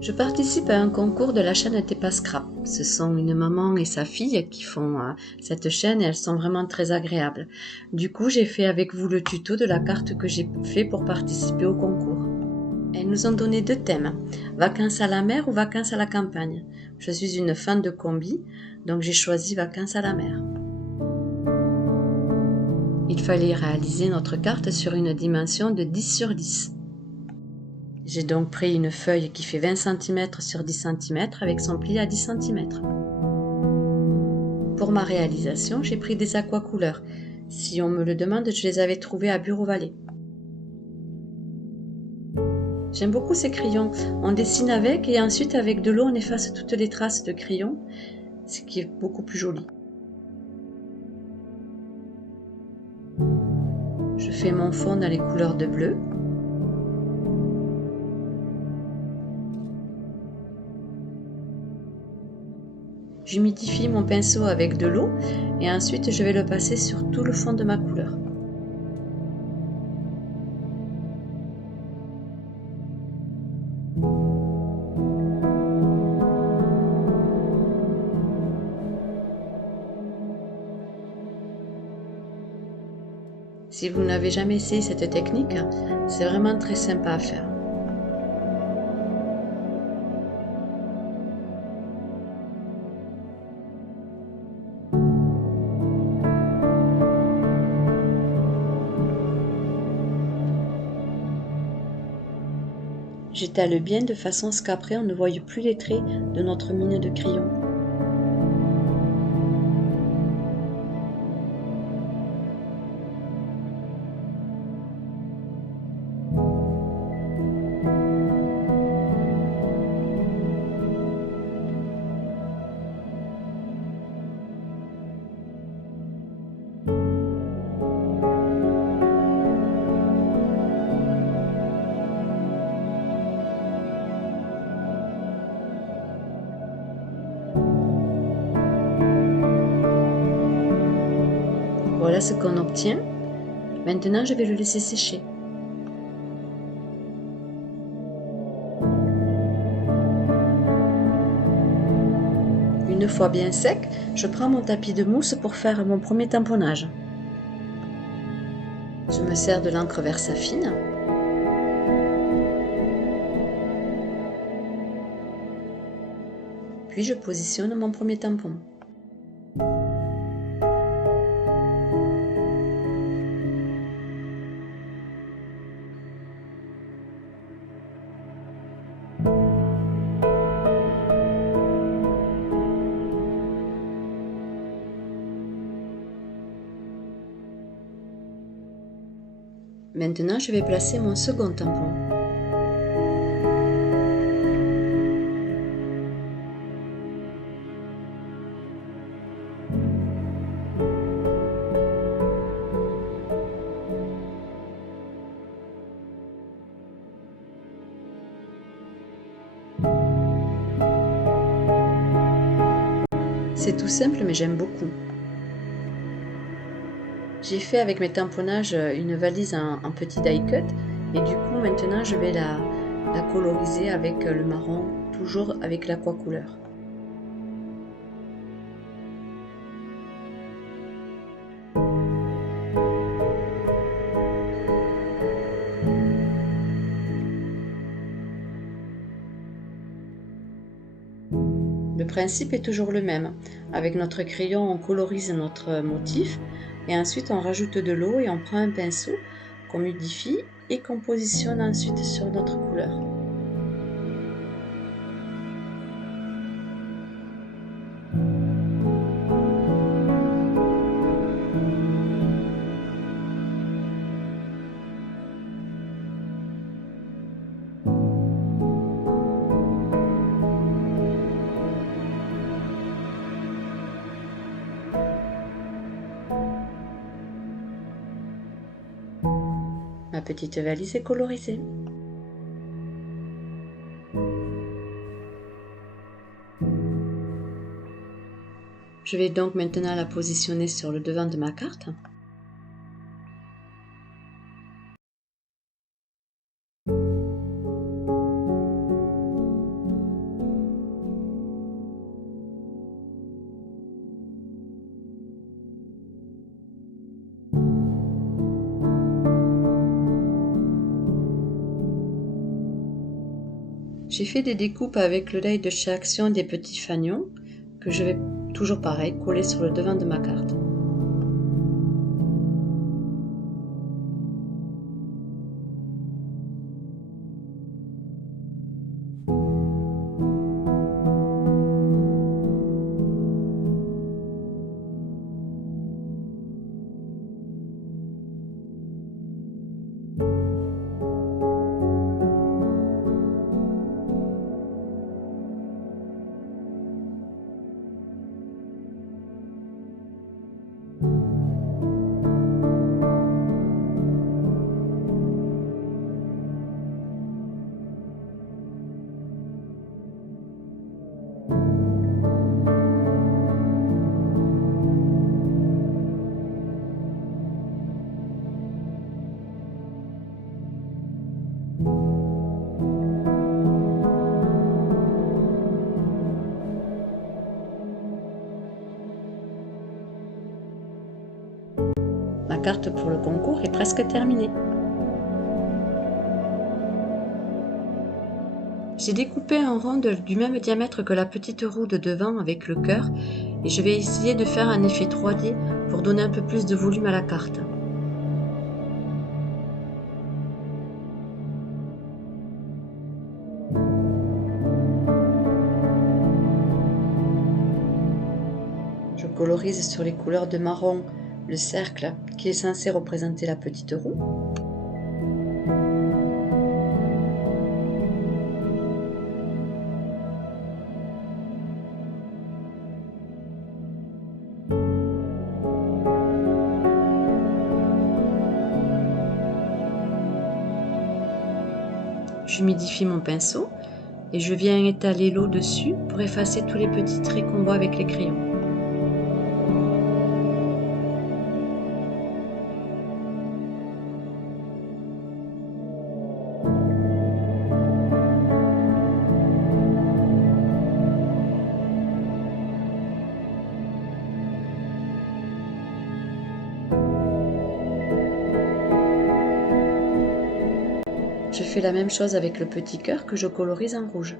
Je participe à un concours de la chaîne T'es pas Scrap. Ce sont une maman et sa fille qui font cette chaîne et elles sont vraiment très agréables. Du coup, j'ai fait avec vous le tuto de la carte que j'ai fait pour participer au concours. Elles nous ont donné 2 thèmes, vacances à la mer ou vacances à la campagne. Je suis une fan de combi, donc j'ai choisi vacances à la mer. Il fallait réaliser notre carte sur une dimension de 10 sur 10. J'ai donc pris une feuille qui fait 20 cm sur 10 cm avec son pli à 10 cm. Pour ma réalisation, j'ai pris des aquacouleurs. Si on me le demande, je les avais trouvés à Bureau-Vallée. J'aime beaucoup ces crayons. On dessine avec et ensuite avec de l'eau on efface toutes les traces de crayon, ce qui est beaucoup plus joli. Je fais mon fond dans les couleurs de bleu. J'humidifie mon pinceau avec de l'eau et ensuite je vais le passer sur tout le fond de ma couleur. Si vous n'avez jamais essayé cette technique, c'est vraiment très sympa à faire. J'étale bien de façon à ce qu'après on ne voie plus les traits de notre mine de crayon. Voilà ce qu'on obtient. Maintenant, je vais le laisser sécher. Une fois bien sec, je prends mon tapis de mousse pour faire mon premier tamponnage. Je me sers de l'encre Versafine. Puis je positionne mon premier tampon. Maintenant, je vais placer mon second tampon. C'est tout simple, mais j'aime beaucoup. J'ai fait avec mes tamponnages une valise en petit die cut et du coup maintenant je vais la coloriser avec le marron, toujours avec l'aquacouleur. Le principe est toujours le même. Avec notre crayon, on colorise notre motif et ensuite on rajoute de l'eau et on prend un pinceau qu'on modifie et qu'on positionne ensuite sur notre couleur. Ma petite valise est colorisée. Je vais donc maintenant la positionner sur le devant de ma carte. J'ai fait des découpes avec le laid de chez Action des petits fanions que je vais toujours pareil coller sur le devant de ma carte. Ma carte pour le concours est presque terminée. J'ai découpé un rond du même diamètre que la petite roue de devant avec le cœur et je vais essayer de faire un effet 3D pour donner un peu plus de volume à la carte. Je colorise sur les couleurs de marron le cercle qui est censé représenter la petite roue. J'humidifie mon pinceau et je viens étaler l'eau dessus pour effacer tous les petits traits qu'on voit avec les crayons. Je fais la même chose avec le petit cœur que je colorise en rouge.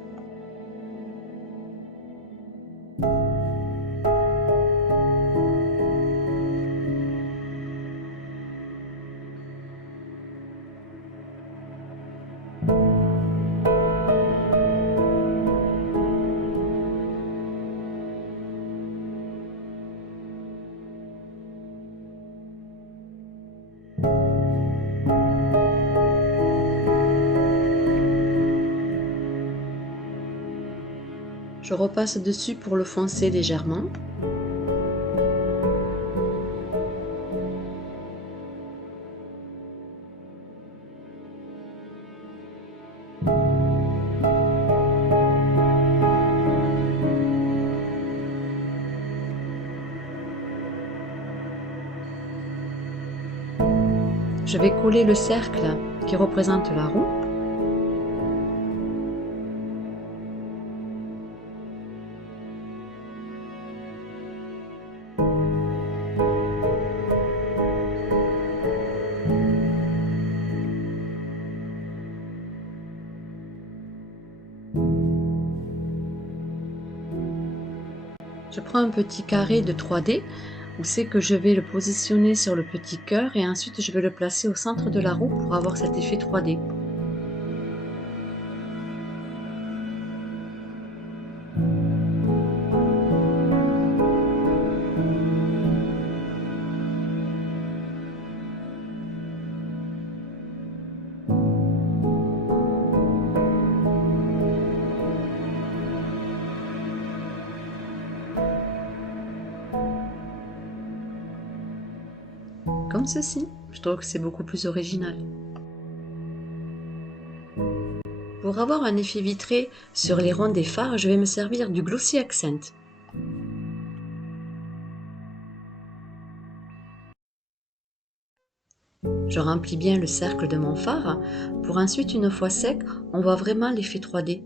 Je repasse dessus pour le foncer légèrement. Je vais coller le cercle qui représente la roue. Je prends un petit carré de 3D où c'est que je vais le positionner sur le petit cœur et ensuite je vais le placer au centre de la roue pour avoir cet effet 3D. Comme ceci. Je trouve que c'est beaucoup plus original. Pour avoir un effet vitré sur les ronds des phares, je vais me servir du Glossy Accent. Je remplis bien le cercle de mon phare pour ensuite, une fois sec, on voit vraiment l'effet 3D.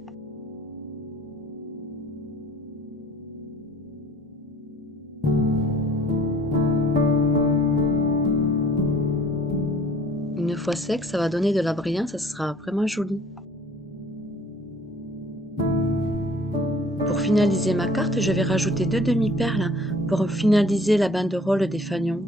Une fois sec, ça va donner de la brillance, ça sera vraiment joli. Pour finaliser ma carte, je vais rajouter 2 demi-perles pour finaliser la banderole des fanions.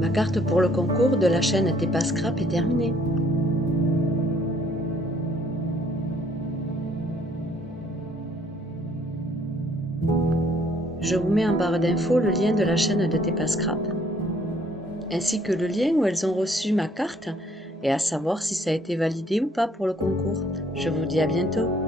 Ma carte pour le concours de la chaîne T'es pas scrap est terminée. Je vous mets en barre d'infos le lien de la chaîne de T'es pas scrap, ainsi que le lien où elles ont reçu ma carte et à savoir si ça a été validé ou pas pour le concours. Je vous dis à bientôt.